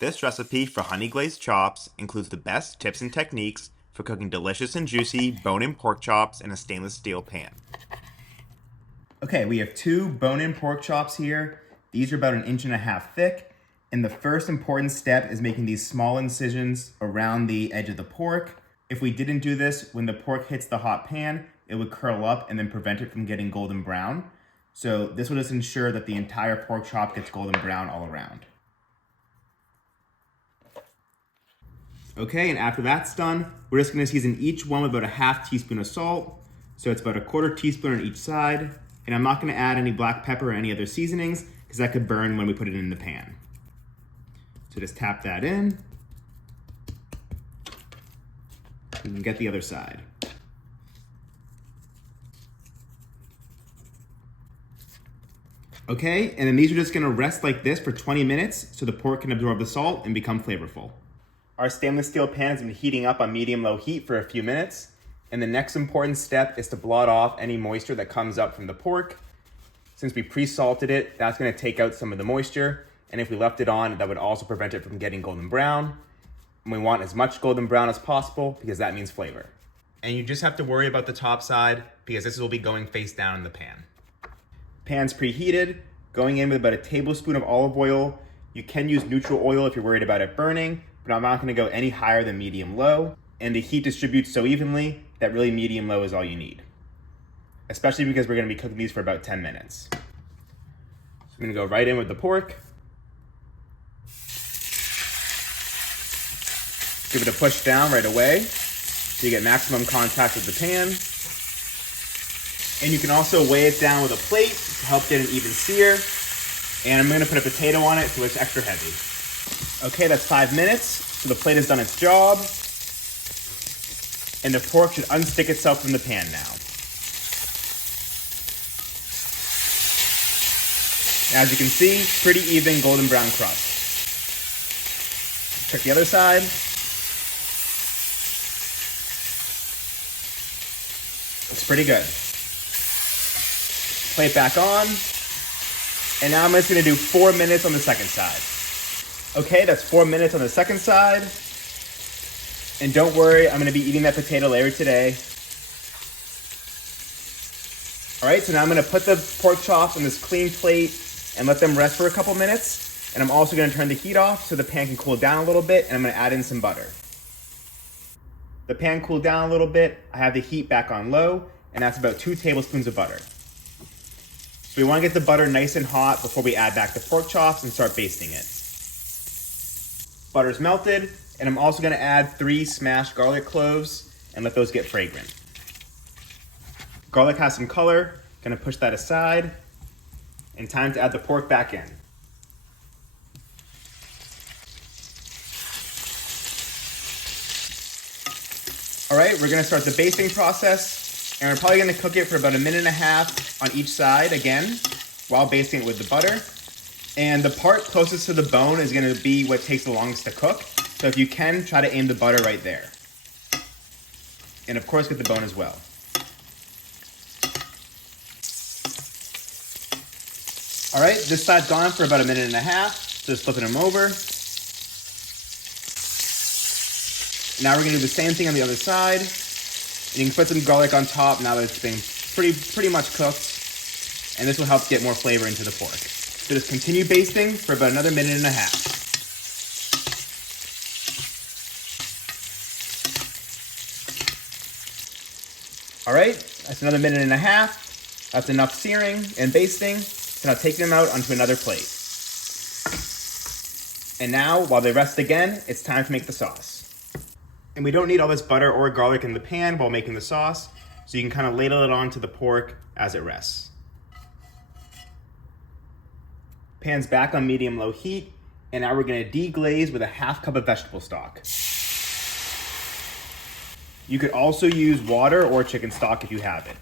This recipe for honey glazed chops includes the best tips and techniques for cooking delicious and juicy bone-in pork chops in a stainless steel pan. Okay, we have 2 bone-in pork chops here. These are about 1.5 inches thick. And the first important step is making these small incisions around the edge of the pork. If we didn't do this, when the pork hits the hot pan, it would curl up and then prevent it from getting golden brown. So this will just ensure that the entire pork chop gets golden brown all around. Okay, and after that's done, we're just gonna season each one with about 1/2 teaspoon of salt. So it's about 1/4 teaspoon on each side. And I'm not gonna add any black pepper or any other seasonings because that could burn when we put it in the pan. So just tap that in. And then get the other side. Okay, and then these are just gonna rest like this for 20 minutes so the pork can absorb the salt and become flavorful. Our stainless steel pan has been heating up on medium-low heat for a few minutes. And the next important step is to blot off any moisture that comes up from the pork. Since we pre-salted it, that's gonna take out some of the moisture. And if we left it on, that would also prevent it from getting golden brown. And we want as much golden brown as possible because that means flavor. And you just have to worry about the top side because this will be going face down in the pan. Pan's preheated, going in with about 1 tablespoon of olive oil. You can use neutral oil if you're worried about it burning, but I'm not gonna go any higher than medium-low. And the heat distributes so evenly that really medium-low is all you need. Especially because we're gonna be cooking these for about 10 minutes. So I'm gonna go right in with the pork. Give it a push down right away so you get maximum contact with the pan. And you can also weigh it down with a plate to help get an even sear. And I'm gonna put a potato on it so it's extra heavy. Okay, that's 5 minutes. So the plate has done its job. And the pork should unstick itself from the pan now. As you can see, pretty even golden brown crust. Check the other side. Looks pretty good. Plate back on. And now I'm just gonna do 4 minutes on the second side. Okay, that's 4 minutes on the second side. And don't worry, I'm gonna be eating that potato later today. All right, so now I'm gonna put the pork chops on this clean plate and let them rest for a couple minutes. And I'm also gonna turn the heat off so the pan can cool down a little bit, and I'm gonna add in some butter. The pan cooled down a little bit. I have the heat back on low, and that's about 2 tablespoons of butter. So we wanna get the butter nice and hot before we add back the pork chops and start basting it. Butter's melted, and I'm also gonna add 3 smashed garlic cloves and let those get fragrant. Garlic has some color, gonna push that aside, and time to add the pork back in. All right, we're gonna start the basting process, and we're probably gonna cook it for about 1.5 minutes on each side again, while basting it with the butter. And the part closest to the bone is gonna be what takes the longest to cook. So if you can, try to aim the butter right there. And of course, get the bone as well. All right, this side's gone for about 1.5 minutes, so just flipping them over. Now we're gonna do the same thing on the other side. And you can put some garlic on top now that it's been pretty much cooked. And this will help get more flavor into the pork. So just continue basting for about another 1.5 minutes. All right, that's another 1.5 minutes. That's enough searing and basting. So now take them out onto another plate. And now, while they rest again, it's time to make the sauce. And we don't need all this butter or garlic in the pan while making the sauce, so you can kind of ladle it onto the pork as it rests. Pan's back on medium-low heat, and now we're gonna deglaze with 1/2 cup of vegetable stock. You could also use water or chicken stock if you have it.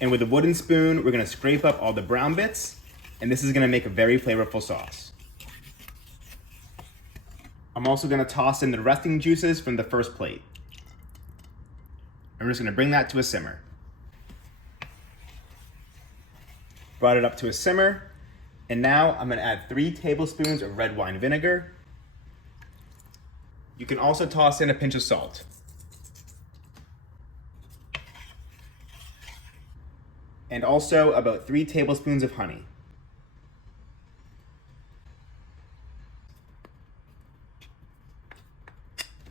And with a wooden spoon, we're gonna scrape up all the brown bits, and this is gonna make a very flavorful sauce. I'm also gonna toss in the resting juices from the first plate. I'm just gonna bring that to a simmer. Brought it up to a simmer. And now I'm gonna add 3 tablespoons of red wine vinegar. You can also toss in a pinch of salt. And also about 3 tablespoons of honey.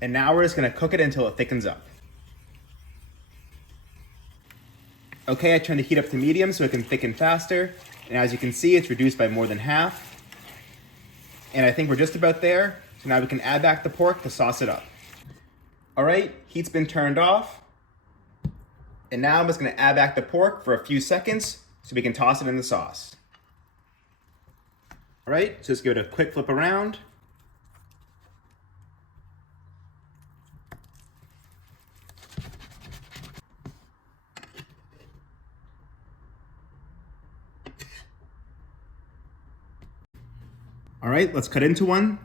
And now we're just gonna cook it until it thickens up. Okay, I turned the heat up to medium so it can thicken faster. And as you can see, it's reduced by more than half. And I think we're just about there. So now we can add back the pork to sauce it up. All right, heat's been turned off. And now I'm just gonna add back the pork for a few seconds so we can toss it in the sauce. All right, so just give it a quick flip around. All right, let's cut into one.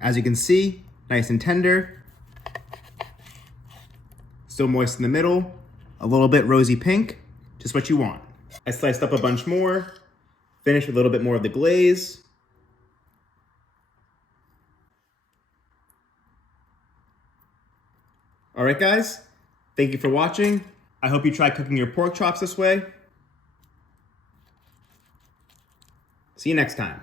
As you can see, nice and tender. Still moist in the middle, a little bit rosy pink, just what you want. I sliced up a bunch more, finished with a little bit more of the glaze. All right, guys, thank you for watching. I hope you try cooking your pork chops this way. See you next time.